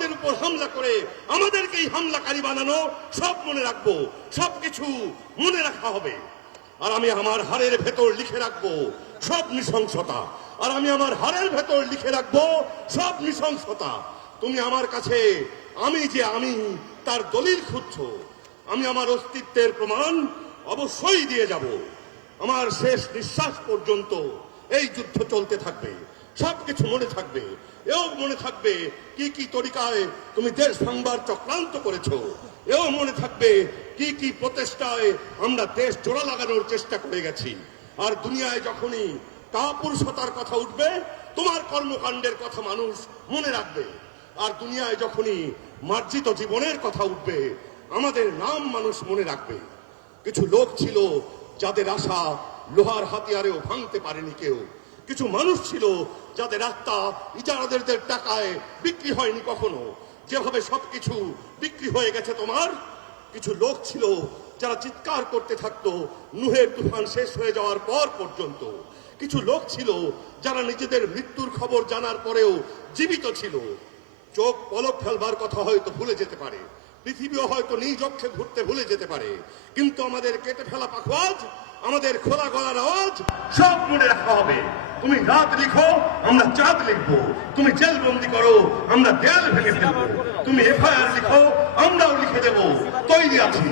আমাদের উপর হামলা করে আমাদেরকেই হামলাকারী বানানো, সব মনে রাখব সব কিছু মনে রাখা হবে। আর আমি আমার হাড়ের ভেতর লিখে রাখব সব নৃশংসতা। আর আমি আমার হাড়ের ভেতর লিখে রাখব সব নৃশংসতা। তুমি আমার কাছে আমি যে আমি, তার দলিল খুঁজছ। আমি আমার অস্তিত্বের প্রমাণ অবশ্যই দিয়ে যাব। আমার শেষ নিঃশ্বাস পর্যন্ত এই যুদ্ধ চলতে থাকবে। সবকিছু মনে থাকবে। এও মনে থাকবে কি কি তরিকায় তুমি দেশ ভাঙবার চক্রান্ত করেছ। এও মনে থাকবে কি কি প্রচেষ্টায় আমরা দেশ জোড়া লাগানোর চেষ্টা করে গেছি। আর দুনিয়ায় যখনই কাপুরুষতার কথা উঠবে, তোমার কর্মকাণ্ডের কথা মানুষ মনে রাখবে। আর দুনিয়ায় যখনই মার্জিত জীবনের কথা উঠবে, আমাদের নাম মানুষ মনে রাখবে। কিছু লোক ছিল যাদের আশা লোহার হাতিয়ারেও ভাঙতে পারেনি কেউ। কিছু মানুষ ছিল যাদের আত্মা ইজারাদের টাকায় বিক্রি হয়নি কখনো। যেভাবে সবকিছু বিক্রি হয়ে গেছে তোমার, কিছু লোক ছিল যারা চিৎকার করতে থাকতো, নুহের তুফান শেষ হয়ে যাওয়ার পর পর্যন্ত। কিছু লোক ছিল যারা নিজেদের মৃত্যুর খবর জানার পরেও জীবিত ছিল। চোখ পলক ফেলবার কথা হয়তো ভুলে যেতে পারে। পৃথিবীও হয়তো নিজ অক্ষে ঘুরতে ভুলে যেতে পারে। কিন্তু আমাদের কেটে ফেলা পাখোয়াজ আমাদের খোলা গলার আওয়াজ সব মনে রাখা হবে। তুমি রাত লিখো, আমরা চাঁদ লিখব। তুমি জেল বন্দি করো, আমরা দেয়াল ভেঙে ফেলব। তুমি এফআইআর লিখো, আমরাও লিখে দেবো। তৈরি আছি।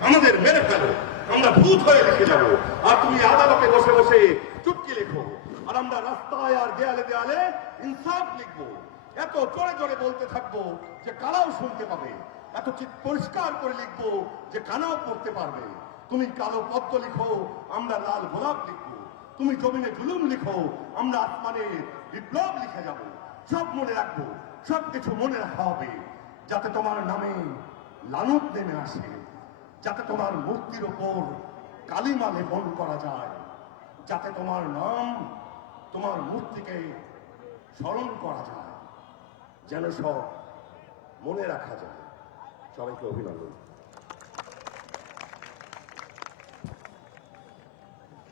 আমাদের মেরে ফেলো। আমরা ভূত হয়ে লিখে যাব। আর তুমি আদালতে বসে বসে চুটকি লেখো। আর আমরা রাস্তায় আর দেয়ালে দেয়ালে ইনসাফ লিখব। এত জোরে জোরে বলতে থাকব যে কানাও শুনতে পাবে। এত চিৎ পরিষ্কার করে লিখব যে কানাও পড়তে পারবে। তুমি কালো পদ্ম লিখো, আমরা লাল গোলাপ লিখব। তুমি জমিনে জুলুম লিখো, আমরা আসমানে বিপ্লব লিখে যাব। সব মনে রাখব, সব কিছু মনে রাখা হবে, যাতে তোমার নামে লানত নেমে আসে, যাতে তোমার মূর্তির ওপর কালিমা লেপন করা যায়, যাতে তোমার নাম, তোমার মূর্তিকে স্মরণ করা যায়, যেন সব মনে রাখা যায়। সবাইকে অভিনন্দন।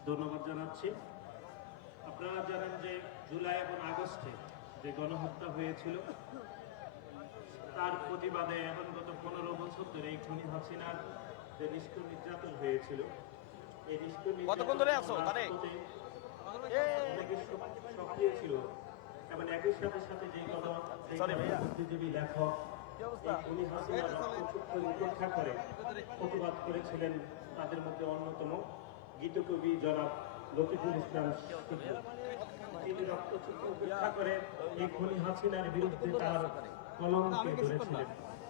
ধন্যবাদ জানাচ্ছি। আপনারা জানেন যে জুলাই এবং আগস্টে যে গণহত্যা হয়েছিল তার প্রতিবাদে এখন গত পনেরো বছর ধরে এই খুনি হাসিনার যে নিষ্ঠুর নির্যাতন হয়েছিল এই নিষ্ঠুর সক্রিয় ছিল। এবং একই সাথে সাথে যে। বুদ্ধিজীবী লেখক খুনি হাসিনার উপেক্ষা করে প্রতিবাদ করেছিলেন তাদের মধ্যে অন্যতম। গীতকবি জনাব লতিফুল ইসলাম তিনি রক্তচক্ষু উপেক্ষা করে এই খুনি হাসিনার বিরুদ্ধে তার কলমকে ধরেছিলেন।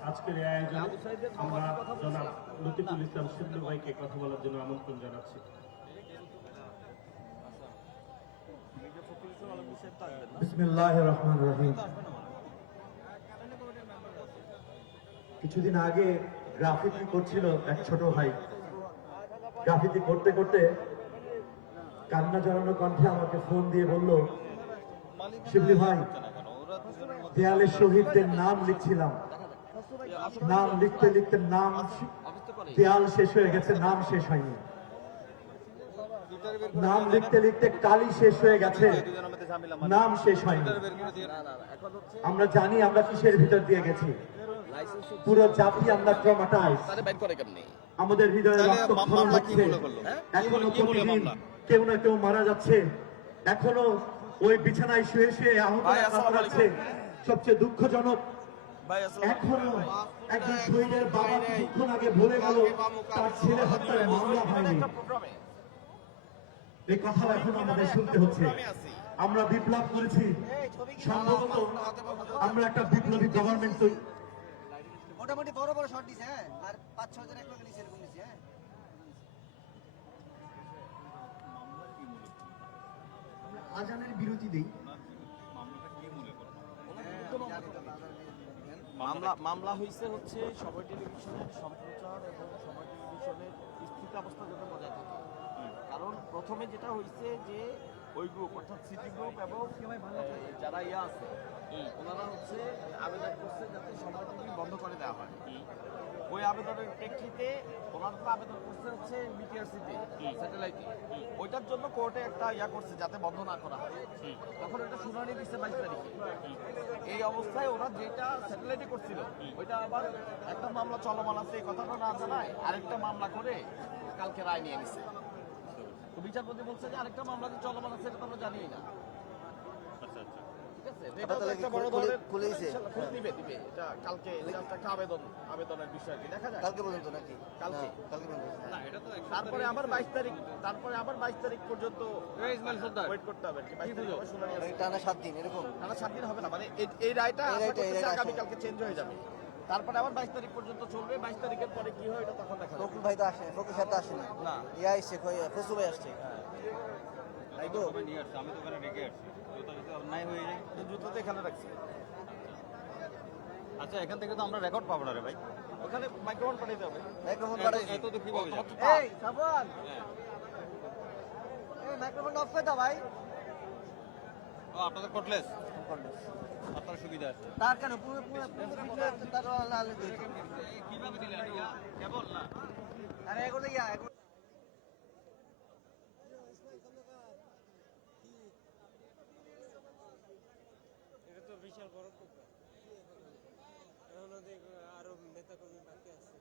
আজকের এই আয়োজনে আমরা জনাব লতিফুল ইসলাম ভাইকে কথা বলার জন্য আমন্ত্রণ জানাচ্ছি। কিছুদিন আগে গ্রাফিতি করছিল এক ছোট ভাই। গ্রাফিতি করতে করতে কান্না জড়ানো কণ্ঠে আমাকে ফোন দিয়ে বলল, শিবলি ভাই দেয়ালে শহীদদের নাম লিখছিলাম। নাম লিখতে লিখতে নাম দেয়াল শেষ হয়ে গেছে, নাম শেষ হয়নি। নাম লিখতে লিখতে কালি শেষ হয়ে গেছে, নাম শেষ হয়নি। আমরা জানি আমরা কিসের ভিতর দিয়ে গেছি। পুরো জাতি আমরা ট্রমাটাইজ আমাদের হৃদয়ে তাহলে রক্ত ক্ষরণ হচ্ছে? হ্যাঁ? এখনও প্রতিদিন কেউ না কেউ মারা যাচ্ছে। এখনও ওই বিছানায় শুয়ে শুয়ে আহত কাতরাচ্ছে সবচেয়ে দুঃখজনক এখনও একজন শহীদের বাবা কিছুক্ষণ আগে ভুলে গেল। তার ছেলে হত্যার মামলা হয়নি। এই কথা এখন আমাদের শুনতে হচ্ছে। আমরা বিপ্লব করেছি। সম্ভবত আমরা একটা বিপ্লবী গভর্নমেন্ট তৈরি মোটামুটি বড় বড় শট দিছে হ্যাঁ? আর পাঁচ ছ হাজার এক লগে নিচে এরকম নিছে হ্যাঁ আজানের বিরতি দেই। মামলা মামলা হয়েছে হচ্ছে সময় টেলিভিশনের সম্প্রচার এবং সময় টেলিভিশনের স্থিতাবস্থা যাতে বজায় থাকে। কারণ প্রথমে যেটা হয়েছে যে ওই গ্রুপ অর্থাৎ সিটি গ্রুপ এবং যারা ইয়া আছে ওনারা হচ্ছে আবেদন করছে যাতে সময় টিভি বন্ধ করে দেওয়া হয় ওই আবেদনের প্রেক্ষিতে তো আবেদন করছে হচ্ছে মিটিআরসিতে স্যাটেলাইটে ওইটার জন্য কোর্টে একটা ইয়া করছে যাতে বন্ধ না করা হয়। তখন এটা শুনানি দিচ্ছে বাইশ তারিখে। এই অবস্থায় ওরা যেটা স্যাটেলাইট করছিল ওইটা আবার একটা মামলা চলমান আছে এই কথাটা না জানায় আরেকটা মামলা করে কালকে রায় নিয়ে নিছে। তো বিচারপতি বলছে যে আরেকটা মামলা যে চলমান আছে এটা তো আমরা জানিই না ঠিক আছে তো এটা তো তাহলে একটা কি বড় খুলে- ধরনের খুলেইছে? ইনশাল্লাহ খুলে দিবে দিবে। এটা কালকে একটা আবেদন আবেদনের বিষয় কি। দেখা যায় কালকে পর্যন্ত নাকি? কালকে। না, কালকে পর্যন্ত। তারপরে আবার বাইশ তারিখ তারপরে আবার বাইশ তারিখ পর্যন্ত ওয়েট করতে হবে কি। বাইশ তারিখ শুনানি আছে। মানে টানা সাত দিন এরকম? টানা সাত দিন হবে না মানে এই- রায়টা আগামী কালকে চেঞ্জ হয়ে যাবে। তারপরে আবার বাইশ তারিখ পর্যন্ত চলবে বাইশ তারিখের পরে কি হয় এটা তখন দেখা যাবে। ভাই তো আসে ফকুল সাহেব তো আসে না? না। ইয়া কই ফসু ভাই আসছে তাই তো? আমি তো রেখে আসছি। অন্যায় হয়ে যায় এই জুতো তো এখানে রাখছি। আচ্ছা এখান থেকে তো আমরা রেকর্ড পাবো না রে ভাই। ওখানে মাইক্রোফোন পাঠাইতে হবে। মাইক্রোফোন পাঠাইছি। এত তো যাবে? এই সাবন! এই মাইক্রোফোন অফ করে দাও ভাই। ও আপনাদের কোটলেস আপনার সুবিধা আছে। তার কেন? পুরো পুরো তার লাল কীভাবে দিলেন? কেবল না? আরে এগুলো ইয়া February, I guess.